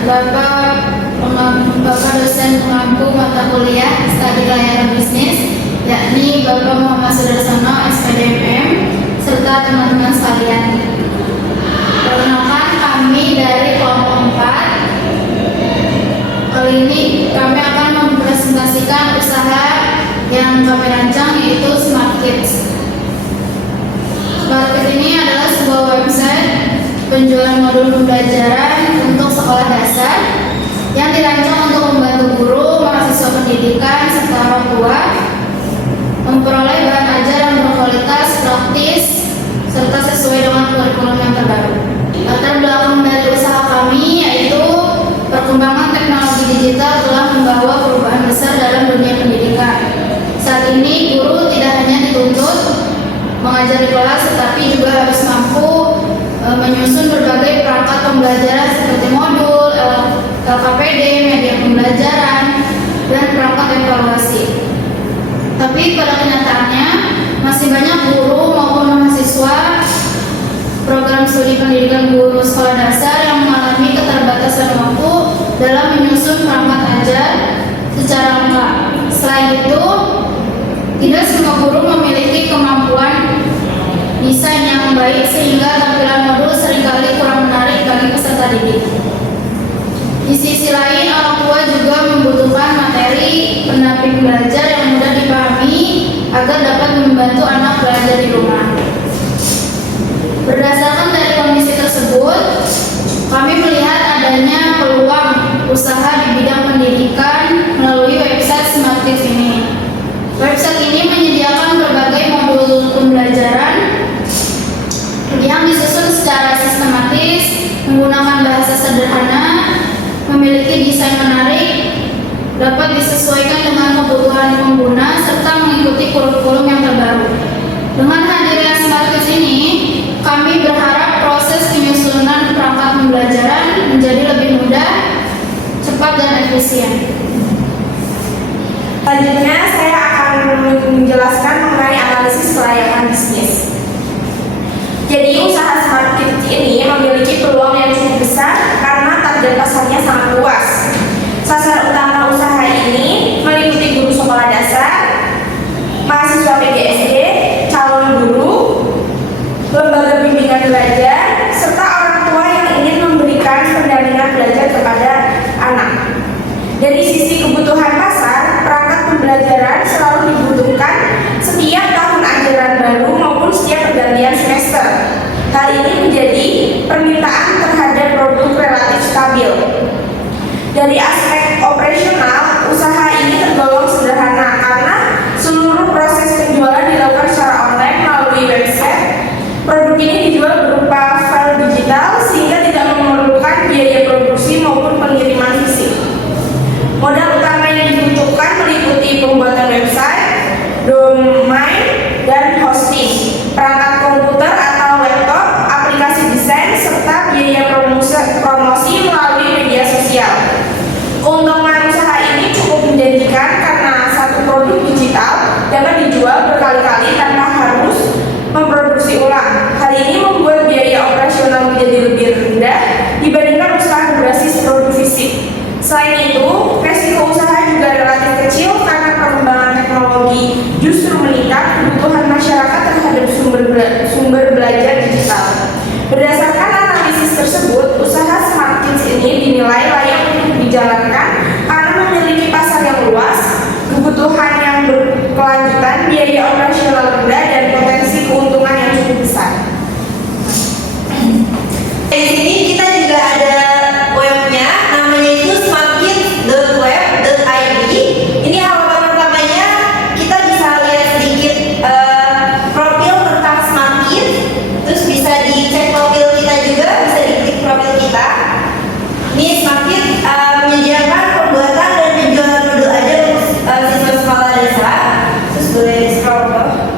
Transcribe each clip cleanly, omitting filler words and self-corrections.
Bapak dosen pengampu mata kuliah studi layanan bisnis, yakni Bapak Muhammad Sudarsono, SPDMM, serta teman-teman sekalian. Perkenalkan, kami dari kelompok 4. Kali ini kami akan mempresentasikan usaha yang kami rancang, yaitu Smart Kids. Smart Kids ini adalah sebuah website penjualan modul pembelajaran untuk sekolah dasar yang dirancang untuk membantu guru, mahasiswa pendidikan, serta orang tua memperoleh bahan ajar yang berkualitas, praktis, serta sesuai dengan kurikulum yang terbaru. Latar belakang dari usaha kami yaitu perkembangan teknologi digital telah membawa perubahan besar dalam dunia pendidikan. Saat ini guru tidak hanya dituntut mengajar di kelas, tetapi juga harus mampu menyusun berbagai perangkat pembelajaran seperti modul, LKPD, media pembelajaran, dan perangkat evaluasi. Tapi pada kenyataannya masih banyak guru maupun mahasiswa program studi pendidikan guru sekolah dasar yang mengalami keterbatasan waktu dalam menyusun perangkat ajar secara lengkap. Selain itu, tidak semua guru memiliki kemampuan desain yang baik sehingga tampilan modul seringkali kurang menarik bagi peserta didik. Di sisi lain, orang tua juga membutuhkan materi pendamping belajar yang mudah dipahami agar dapat membantu anak belajar di rumah. Berdasarkan dari kondisi tersebut, kami melihat adanya peluang usaha di bidang pendidikan melalui website Smart Kids ini. Website ini menyediakan berbagai modul pembelajaran yang disusun secara sistematis, menggunakan bahasa sederhana, memiliki desain menarik, dapat disesuaikan dengan kebutuhan pengguna, serta mengikuti kurikulum yang terbaru. Dengan hadirnya Smart Kids ini, kami berharap proses penyusunan perangkat pembelajaran menjadi lebih mudah, cepat, dan efisien. Selanjutnya, saya akan menjelaskan mengenai analisis kelayakan bisnis. Jadi, usaha Smart Kids ini memiliki peluang yang cukup besar karena target pasarnya sangat luas. Sasaran utama usaha ini meliputi guru sekolah dasar, mahasiswa PGSD, calon guru, lembaga bimbingan belajar, serta orang tua yang ingin memberikan pendampingan belajar kepada anak. Dari sisi kebutuhan pasar, perangkat pembelajaran selalu dibutuhkan setiap tahun ajaran baru maupun setiap pergantian semester. Hal ini menjadi permintaan terhadap produk relatif stabil. Dari aspek operasional, usaha ini tergolong sederhana karena seluruh proses penjualan dilakukan secara online melalui website. Produk ini dijual berupa file digital sehingga tidak memerlukan biaya produksi maupun pengiriman fisik. Modal utama yang dibutuhkan meliputi pembuatan website, domain, dan hosting, perangkat komputer atau laptop, aplikasi desain, serta biaya promosi melalui media sosial. Keuntungan usaha ini cukup menjanjikan karena satu produk digital dapat dijual berkali-kali tanpa harus memproduksi ulang. Hal ini membuat biaya operasional menjadi lebih rendah dibandingkan usaha berbasis produk fisik. Selain itu, resiko usaha juga relatif kecil karena perkembangan teknologi justru meningkat kebutuhan masyarakat terhadap sumber belajar digital. Berdasarkan analisis tersebut, usaha Smart Kids ini dinilai layak untuk dijalankan karena memiliki pasar yang luas, kebutuhan yang berkelanjutan, biaya operasional rendah, dan potensi keuntungan yang cukup besar. Di sini kita juga ada webnya, namanya itu smartkids.web.id. Ini halaman pertamanya kita bisa lihat sedikit profil tentang Smart Kids. Terus bisa dicek profil kita juga, bisa diklik profil kita. Ini Smart Kids menyediakan pembuatan dan penjualan modul ajar untuk siswa sekolah dasar. Terus boleh di scroll ke bawah.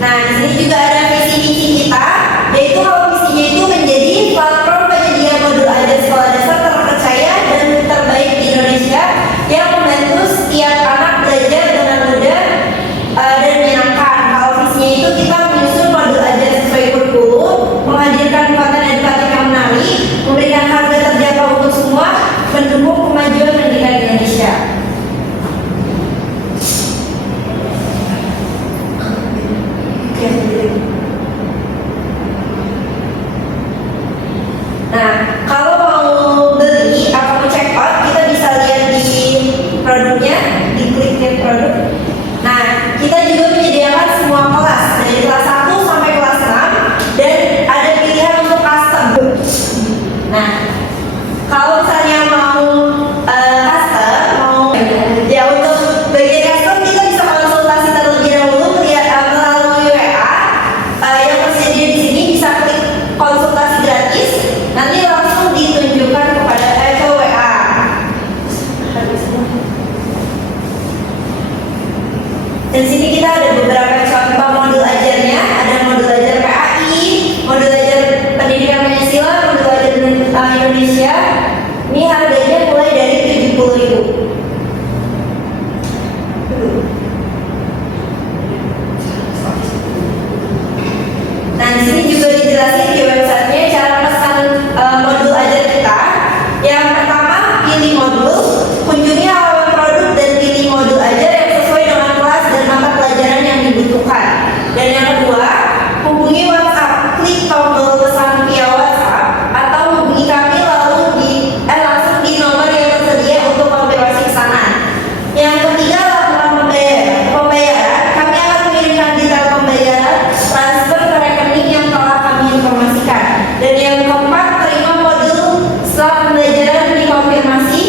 Nah, di sini juga ada visi-misi kita, yaitu kalau misinya itu menjadi platform penyedia modul ajar sekolah dasar terpercaya dan terbaik di Indonesia yang membantu setiap anak belajar dengan mudah dan menyenangkan. Kalau visinya itu kita menyusun modul ajar sesuai kurikulum, menghadirkan konten edukatif yang menarik, memberikan harga terjangkau untuk semua, Kalau misalnya mau custom, ya untuk bagian custom kita bisa konsultasi terlebih dahulu melalui WA yang tersedia di sini. Bisa klik konsultasi gratis, nanti langsung ditunjukkan kepada ke WA. Dan sini kita ada beberapa contoh modul ajarnya. Ada modul ajar PAI, modul ajar pendidikan Pancasila, modul ajar Indonesia. Ini harganya mulai dari 70.000. Nah, di sini juga dijelasin di websitenya cara pesan modul ajar kita. Yang pertama, pilih modul, kunjungi halaman produk dan pilih modul ajar yang sesuai dengan kelas dan mata pelajaran yang dibutuhkan. Dan yang kedua, hubungi WhatsApp, klik tombol pesan via WhatsApp atau hubungi kami langsung di nomor yang tersedia untuk konfirmasi pesanan. Yang ketiga, lakukan pembayaran. Kami akan mengirimkan detail pembayaran transfer ke rekening yang telah kami informasikan. Dan yang keempat, terima modul setelah pembelajaran dikonfirmasi.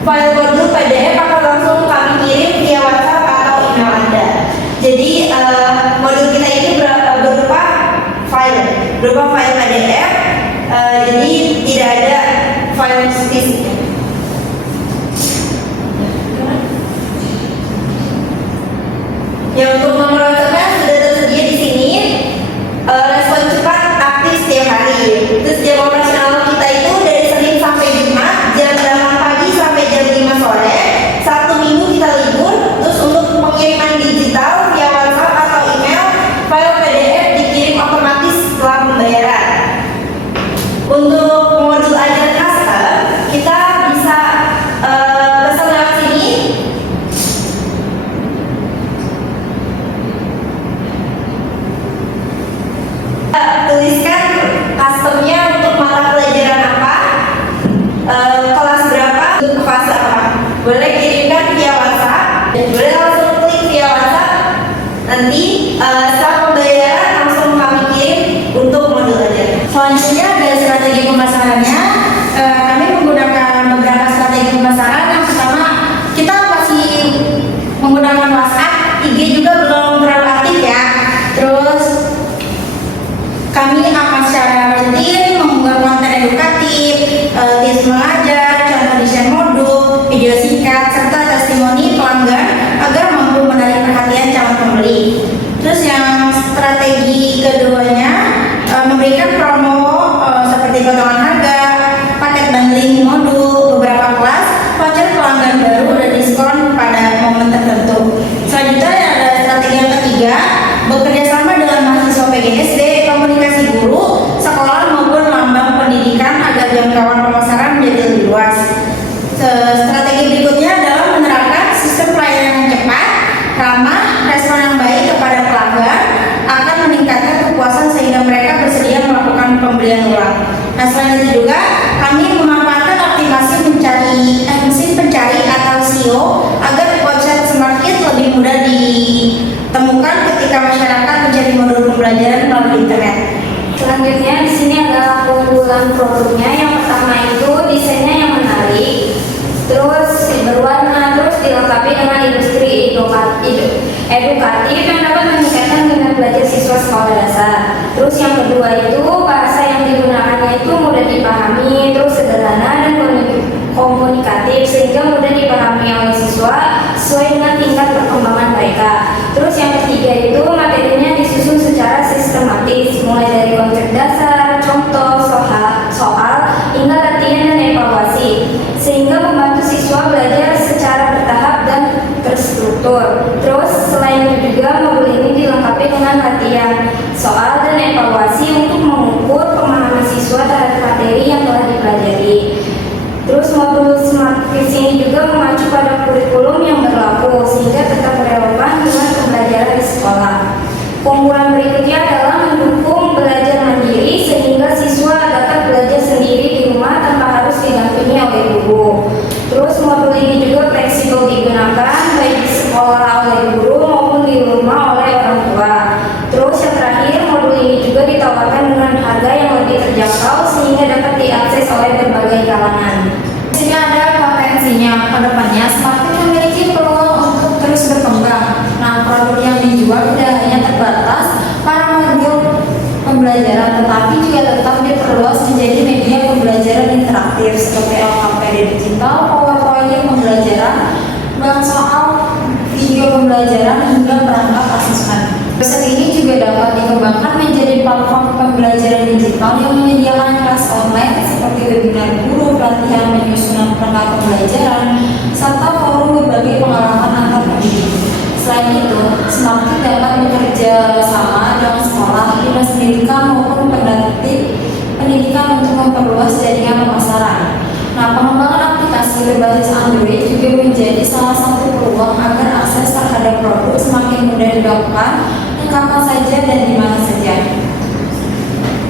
File modul PDF akan langsung kami kirim via WhatsApp atau email Anda. Jadi modul kita ini berupa file PDF. Jadi tidak ada file fisik. Yang untuk nomor WhatsApp-nya sudah tersedia di sini. Respon cepat aktif setiap hari. Terus jam operasional kita itu dari Senin sampai Jumat jam 8 pagi sampai jam 5 sore. Sabtu Minggu kita libur. Terus untuk pengiriman digital via WhatsApp atau email, file PDF dikirim otomatis setelah pembayaran. Untuk modul ajar custom, kita bisa pesan lewat sini. Tuliskan customnya untuk mata pelajaran apa, kelas berapa, untuk fase apa. Boleh kirimkan via WhatsApp, boleh langsung klik via WhatsApp. Nanti setelah pembayaran langsung kami kirim untuk modul ajar. Selanjutnya ada strategi pemasarannya. Kami menggunakan beberapa strategi pemasaran. Yang pertama, kita masih menggunakan WhatsApp, IG juga belum terlalu aktif ya. Terus kami akan secara rutin mengunggah konten edukatif, tips mengajar, contoh desain modul, video singkat, serta testimoni pelanggan agar mampu menarik perhatian calon pembeli. Terus yang strategi keduanya, memberikan promo seperti potongan harga, paket bundling modul, beberapa kelas, voucher pelanggan baru, dan diskon pada momen tertentu. Selanjutnya ada strategi yang ketiga, bekerja sama dengan mahasiswa PGSD, komunikasi guru, sekolah maupun lambang pendidikan agar jangkauan pemasaran menjadi lebih luas. Strategi berikutnya adalah menerapkan sistem pelayanan yang cepat, ramah, respon yang baik kepada pelanggan akan meningkatkan kepuasan sehingga mereka bersedia melakukan pembelian ulang. Nah, selain itu juga kami memanfaatkan optimasi mesin pencari atau SEO agar website SmartKids lebih mudah ditemukan ketika masyarakat mencari modul pembelajaran melalui internet. Selanjutnya di sini adalah keunggulan produknya. Yang pertama itu desainnya yang menarik, terus berwarna, terus dilengkapi dengan industri edukatif yang dapat meningkatkan minat belajar siswa sekolah dasar. Terus yang kedua itu bahasa yang digunakannya itu mudah dipahami, terus sederhana dan komunikatif sehingga mudah dipahami oleh siswa sesuai dengan tingkat perkembangan mereka. Terus yang ketiga itu materinya disusun secara sistematis mulai dari konsep dasar, contoh, soal hingga latihan dan evaluasi sehingga membantu siswa belajar secara bertahap dan terstruktur. Terus selain itu juga modul ini dilengkapi dengan latihan, soal dan evaluasi untuk mengukur pemahaman siswa terhadap materi yang telah dipelajari. Terus modul SmartKids ini juga mengacu pada kurikulum yang berlaku sehingga tetap relevan dengan pembelajaran di sekolah. Keunggulan berikutnya adalah mendukung belajar mandiri sehingga siswa dapat belajar sendiri di rumah tanpa harus didampingi oleh guru. Terus modul ini juga fleksibel digunakan baik di sekolah oleh guru maupun di rumah oleh orang tua. Terus yang terakhir, modul ini juga ditawarkan dengan harga yang lebih terjangkau sehingga dapat diakses oleh berbagai kalangan. Di sini ada potensinya. Kedepannya semakin memiliki peluang untuk terus berkembang. Nah, produk yang dijual tidak hanya terbatas para modul pembelajaran, tetapi juga tetap diperluas menjadi media pembelajaran interaktif seperti LKPD digital, PowerPoint pembelajaran, bank soal, video pembelajaran hingga perangkat asesmen. Website ini juga dapat dikembangkan menjadi platform pembelajaran digital yang menyediakan kelas online seperti webinar guru, pelatihan penyusunan perangkat pembelajaran, serta forum berbagai pengalaman antar pendidik. Selain itu, Smartkit dapat bekerja sama dengan sekolah, dinas pendidikan maupun pendidikan untuk memperluas jaringan pemasaran. Nah, pengembangan aplikasi berbasis Android juga menjadi salah satu peluang agar akses terhadap produk semakin mudah dilakukan dan kapan saja dan di mana saja.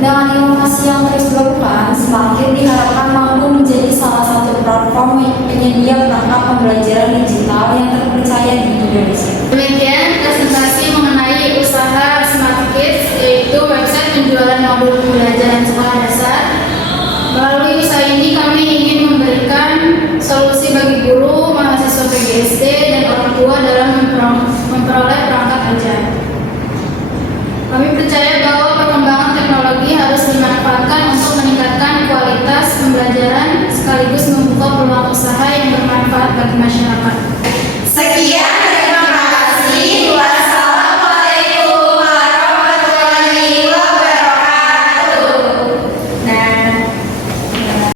Dengan inovasi yang terus dilakukan, Smartkit diharapkan mampu menjadi salah satu platform penyedia perangkat pembelajaran digital yang terpercaya di Indonesia. Demikian presentasi mengenai usaha Smartkit, yaitu website penjualan modul pembelajaran sekolah dasar. Melalui usaha ini kami ingin memberikan solusi bagi guru, mahasiswa PGSD, dan orang tua dalam memperoleh perangkat ajar. Kami percaya bahwa perkembangan teknologi harus dimanfaatkan untuk meningkatkan kualitas pembelajaran sekaligus membuka peluang usaha yang bermanfaat bagi masyarakat.